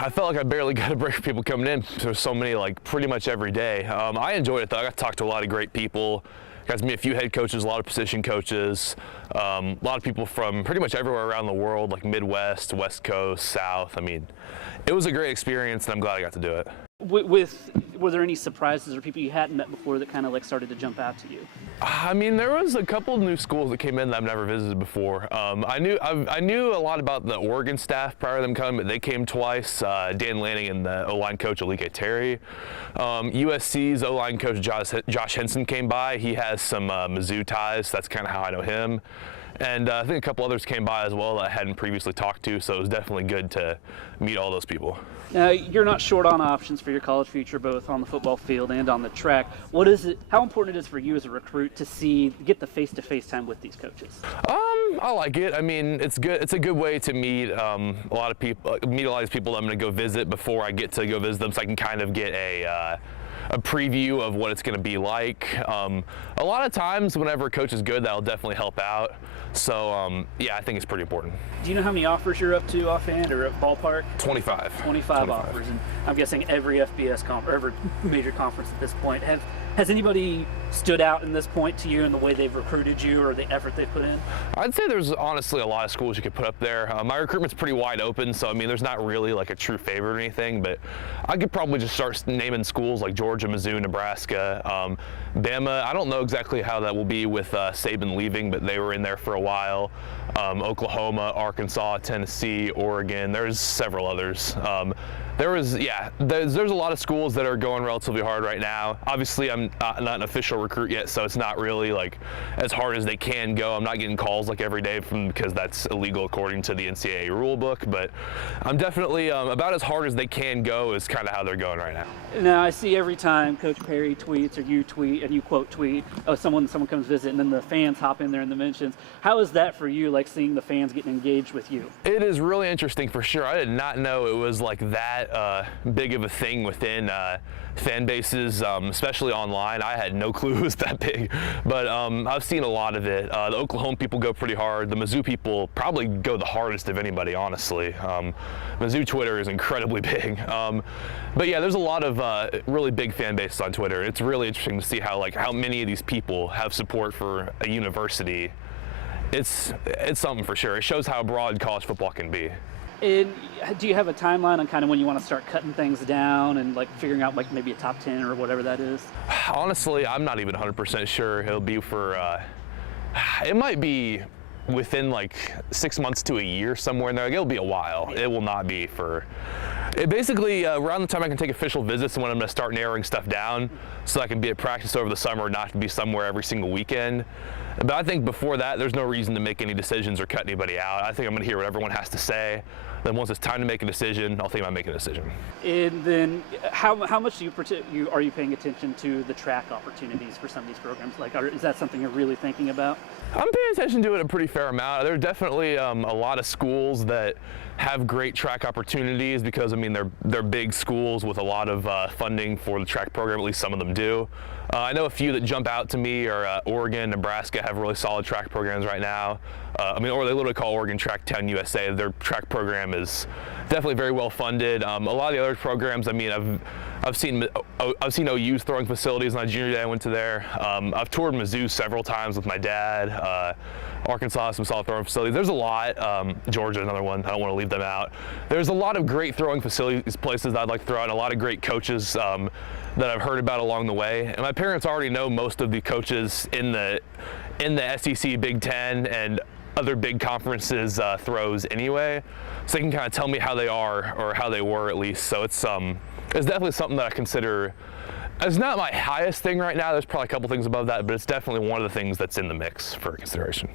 I felt like I barely got a break for people coming in. There's so many, like, pretty much every day. I enjoyed it, though. I got to talk to a lot of great people. Got to meet a few head coaches, a lot of position coaches, a lot of people from pretty much everywhere around the world, like Midwest, West Coast, South. I mean, it was a great experience, and I'm glad I got to do it. Were there any surprises or people you hadn't met before that kind of like started to jump out to you? I mean, there was a couple of new schools that came in that I've never visited before. I knew a lot about the Oregon staff prior to them coming, but they came twice. Dan Lanning and the O-line coach, Alike Terry. USC's O-line coach, Josh Henson, came by. He has some Mizzou ties. That's kind of how I know him. And I think a couple others came by as well that I hadn't previously talked to, so it was definitely good to meet all those people. Now, you're not short on options for your college future, both on the football field and on the track. How important it is for you as a recruit to get the face-to-face time with these coaches? I like it. I mean, it's good. It's a good way to meet a lot of people that I'm going to go visit before I get to go visit them, so I can kind of get a preview of what it's going to be like. A lot of times, whenever a coach is good, that'll definitely help out. So, yeah, I think it's pretty important. Do you know how many offers you're up to offhand or at ballpark? 25. 25 offers, and I'm guessing every FBS or every major conference at this point. Has anybody stood out in this point to you in the way they've recruited you or the effort they've put in? I'd say there's honestly a lot of schools you could put up there. My recruitment's pretty wide open, so I mean, there's not really like a true favorite or anything, but I could probably just start naming schools like Georgia, Mizzou, Nebraska, Bama. I don't know exactly how that will be with Saban leaving, but they were in there for a while. Oklahoma, Arkansas, Tennessee, Oregon. There's several others. There's a lot of schools that are going relatively hard right now. Obviously, I'm not an official recruit yet, so it's not really like as hard as they can go. I'm not getting calls like every day because that's illegal according to the NCAA rule book, but I'm definitely about as hard as they can go is kind of how they're going right now. Now, I see every time Coach Perry tweets or you tweet and you quote tweet, someone comes visit and then the fans hop in there in the mentions. How is that for you, like seeing the fans getting engaged with you? It is really interesting for sure. I did not know it was like that big of a thing within fan bases, especially online. I had no clue it was that big, but I've seen a lot of it. The Oklahoma people go pretty hard. The Mizzou people probably go the hardest of anybody, honestly. Mizzou Twitter is incredibly big. But yeah, there's a lot of really big fan bases on Twitter. It's really interesting to see how many of these people have support for a university. It's something for sure. It shows how broad college football can be. And do you have a timeline on kind of when you want to start cutting things down and like figuring out like maybe a top 10 or whatever that is? Honestly, I'm not even 100% sure. It'll be for, it might be within like 6 months to a year, somewhere in there. Like, it'll be a while. It will not be for, it basically around the time I can take official visits and when I'm going to start narrowing stuff down so I can be at practice over the summer, not to be somewhere every single weekend. But I think before that, there's no reason to make any decisions or cut anybody out. I think I'm going to hear what everyone has to say. Then once it's time to make a decision, I'll think about making a decision. And then how much are you paying attention to the track opportunities for some of these programs? Like, is that something you're really thinking about? I'm paying attention to it a pretty fair amount. There are definitely a lot of schools that have great track opportunities because, I mean, they're big schools with a lot of funding for the track program, at least some of them do. I know a few that jump out to me are Oregon, Nebraska have really solid track programs right now. Or they literally call Oregon Track 10 USA. Their track program is definitely very well funded. A lot of the other programs, I mean, I've seen OU's throwing facilities. On my junior day, I went to there. I've toured Mizzou several times with my dad. Arkansas, some solid throwing facilities. There's a lot. Georgia, another one. I don't want to leave them out. There's a lot of great throwing facilities, places that I'd like to throw out, and a lot of great coaches that I've heard about along the way. And my parents already know most of the coaches in the SEC, Big Ten, and other big conferences throws anyway, so they can kind of tell me how they are or how they were at least. So it's definitely something that I consider. It's not my highest thing right now. There's probably a couple things above that, but it's definitely one of the things that's in the mix for consideration.